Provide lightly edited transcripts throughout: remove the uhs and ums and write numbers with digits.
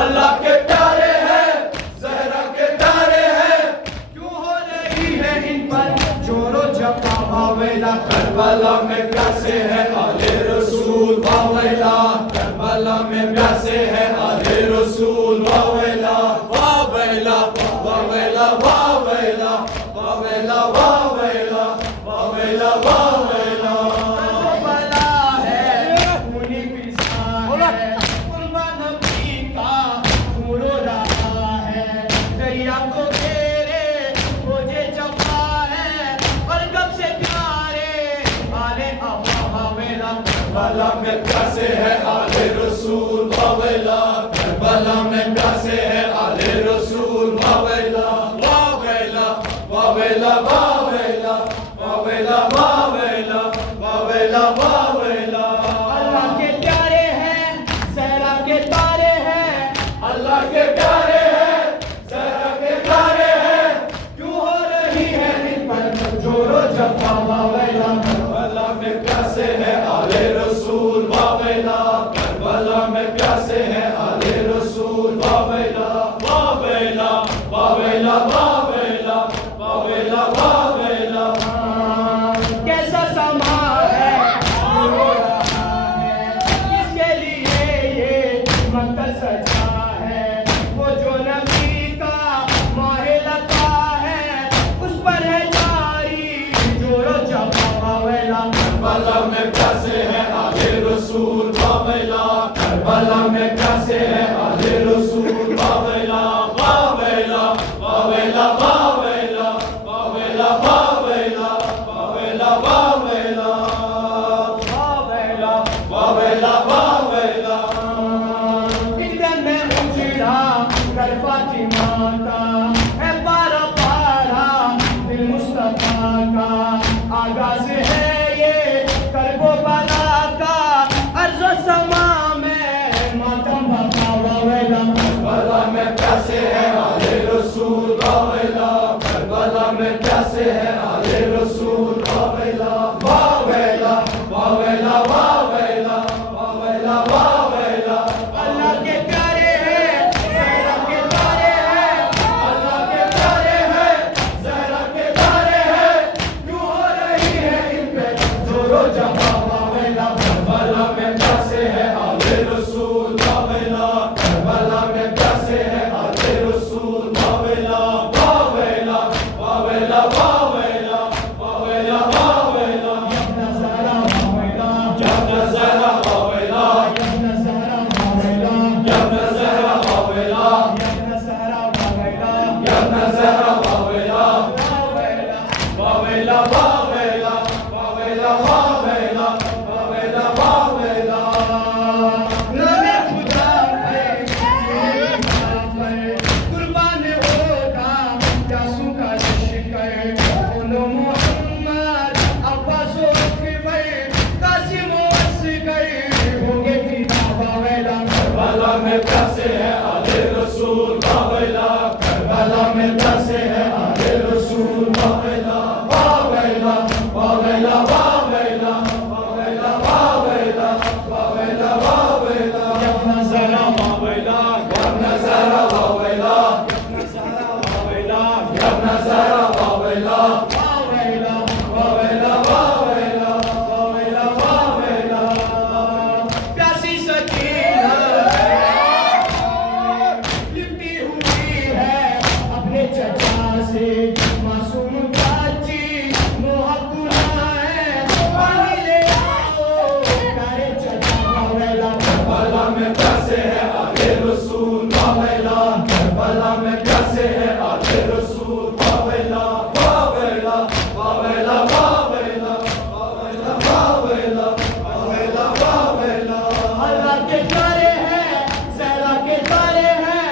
اللہ کے پیارے ہیں زہرا کے پیارے ہیں کیوں ہو رہی ہے ان پر چور و جفا واویلا کربلا میں پیاسے ہیں آل رسول واویلا کربلا میں پیاسے ہیں آل رسول واویلا واویلا واویلا واویلا واویلا واویلا واویلا واویلا کربلا ہے خونی فضا ہے قربان نبی کا خون رو رہا ہے دریا کو گھیرے مجھے جفا ہے اور کب سے پیارے آلے ابا واویلا کربلا میں پیاسے ہیں آل رسول واویلا کربلا میں پیاسے ہیں آل رسول واویلا واویلا واویلا واویلا واویلا واویلا واویلا واویلا اللہ کے پیارے ہیں زہرا کے تارے ہیں اللہ کے پیارے ہیں زہرا کے تارے ہیں کیوں ہو رہی ہے ان پر جور و جفا واویلا کربلا میں پیاسے ہیں آل رسول واویلا کربلا میں پیاسے ہیں آل رسول واویلا واویلا واویلا واویلا واویلا واویلا کیسا سما ہے رو رہا ہے کس کے لیے یہ منتر سجا ہے وہ جو نبی کا ماہ لتا ہے اس پر ہے جاری جور و جفا واویلا کربلا میں پیاسے ہیں آل رسول واویلا کربلا میں پیاسے ہیں آل رسول واویلا واویلا واویلا واویلا واویلا واویلا واویلا واویلا واویلا واویلا واویلا دن میں اجڑا کر فاطمہ کا ہے پارا پارا دل مصطفیٰ کا آغاز ہے یہ کرب و بلا کا عرض و سما میں ماتم بقا واویلا کربلا میں پیاسے ہیں آل رسول واویلا کربلا میں پیاسے ہیں آل رسول واویلا واویلا واویلا واویلا واویلا واویلا اللہ کے پیارے ہیں زہرا کے تارے ہیں اللہ کے پیارے ہیں زہرا کے تارے ہیں کیوں ہو رہی ہے ان پہ جور و جفا واویلا کربلا میں پیاسے ہیں آل رسول واویلا کربلا میں پیاسے ہیں آل رسول واویلا واویلا واویلا واویلا واویلا واویلا ابن زہرا واویلا ابن زہرا واویلا ابن زہرا واویلا ابن زہرا واویلا ابن زہرا واویلا ابن زہرا واویلا واویلا واویلا واویلا واویلا واویلا واویلا نام خدا پر قربان ہوگا پیاسوں کا لشکر بولو محمد عباس و اکبر قاسم و اصغر ہوں گے فدا واویلا کربلا میں پیاسے ہیں آل رسول واویلا کربلا میں پیاسے ہیں آل رسول واویلا واویلا واویلا واویلا واویلا واویلا واویلا واویلا ابن زہرا واویلا ابن زہرا واویلا ابن زہرا واویلا ابن زہرا واویلا واویلا واویلا واویلا واویلا واویلا پیاسی سکینہ لپٹی ہوئی ہے اپنے چچا سے معصوم چاچی محب ہے پانی لے آؤ پیارے چچا واویلا کربلا میں پیاسے ہیں آل رسول واویلا کربلا میں پیاسے ہیں آل رسول واویلا واویلا واویلا واویلا واویلا واویلا واویلا واویلا اللہ کے پیارے ہیں زہرا کے تارے ہیں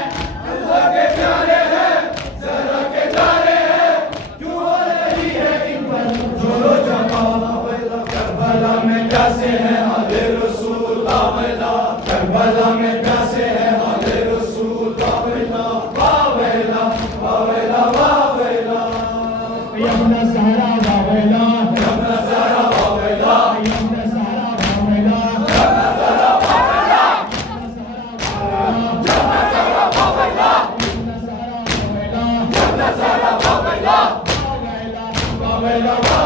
اللہ کے پیارے ہیں زہرا کے تارے ہیں کیوں ہو رہی ہے ان پر جور و جفا واویلا کربلا میں پیاسے ہیں آل رسول واویلا کربلا میں پیاسے ہیں آل رسول واویلا واویلا واویلا واویلا ابن زہرا واویلا ابن زہرا واویلا ابن زہرا واویلا ابن زہرا واویلا ابن Zahra واویلا Zara, Wawela, Wawela, Wawela,